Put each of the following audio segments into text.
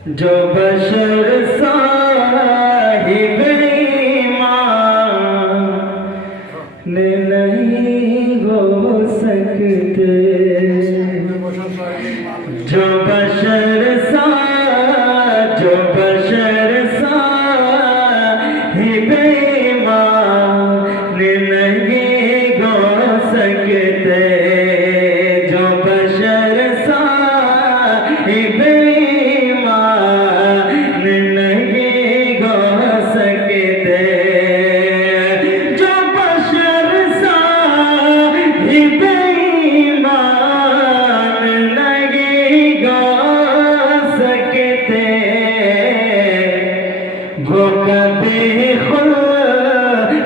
जो बशर साहिब ईमान नहीं हो सकते, जो बशर साहिब ईमान नहीं हो सकते, जो बशर साहिब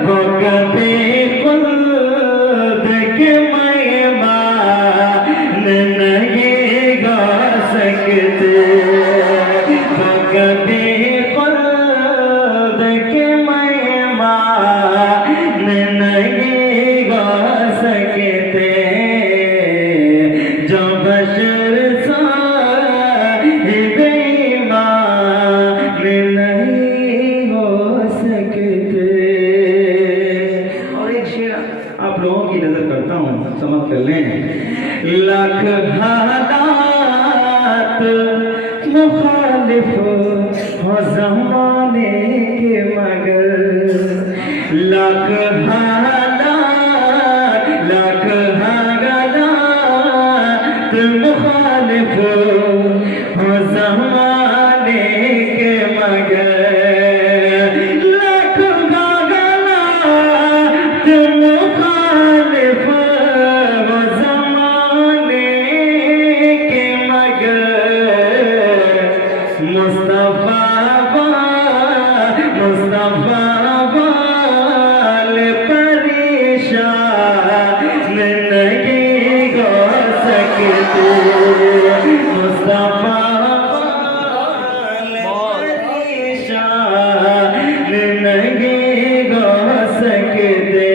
वो कभी खुद के मेहमान नहीं गा सकते, वो कभी खुद के मेहमान नहीं गा सकते, जो बशर साहिब ईमान नहीं हो सकते। और एक शेर आप लोगों की नजर करता हूँ, समझ कर लें। लाख हालात मुखालिफ हो ज़माने के मगर, लाख हालात मुखालिफ हो ज़माने के मगर, मुस्तफा वाले परेशान नहीं हो सकते, मुस्तफा वाले परेशान नहीं हो सकते,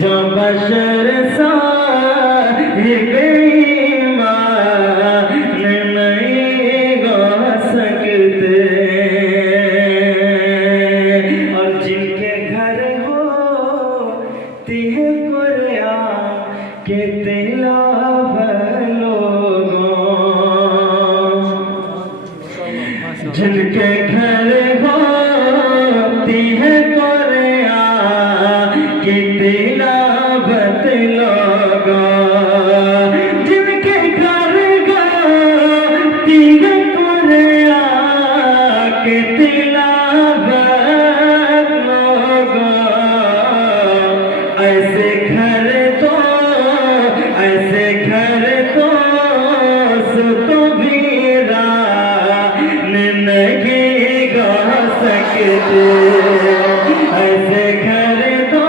जो बशर साहिब के तिलावत लोगों, जिनके घर होती है कुरान की तिलावत लोगों, जिनके घर होती है कुरान की तिलावत लोगों, ऐसे घर तो वीरान नहीं गा सकते, ऐसे घर तो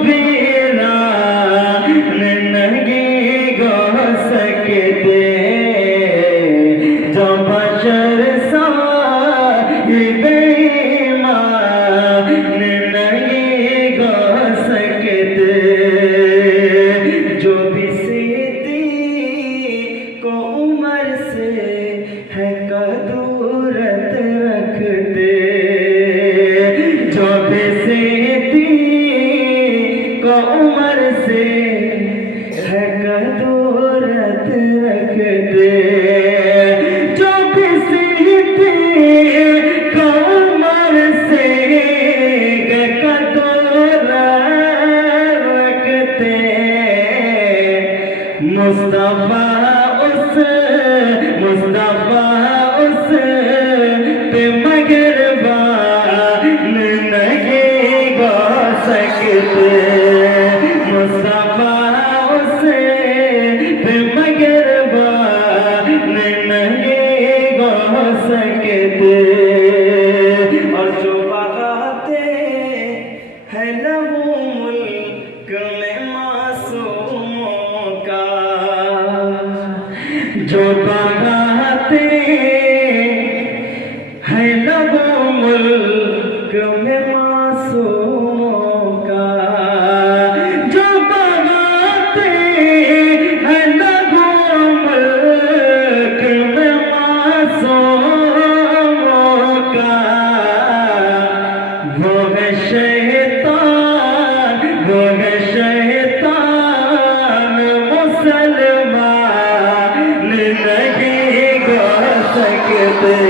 वीरान नहीं गा सकते, जो बशर साहिब ईमान नहीं गा सकते, जो भी को उम्र से है कदूरत रखते, जो बेसेती को उम्र से है कदूरत रखते, जो बेसेती को उम्र से है कदूरत रखते, मुस्तफा उस पे मगरबान नहीं गा सकते, मुस्तफा उस पे मगरबान नहीं गा सकते, और जो बगाते हैं लहू मुल्क में मासूमों का, जो बगाते हैं लबो मुल्क में मासूमों का, जो बगाते हैं लबो मुल्क सकते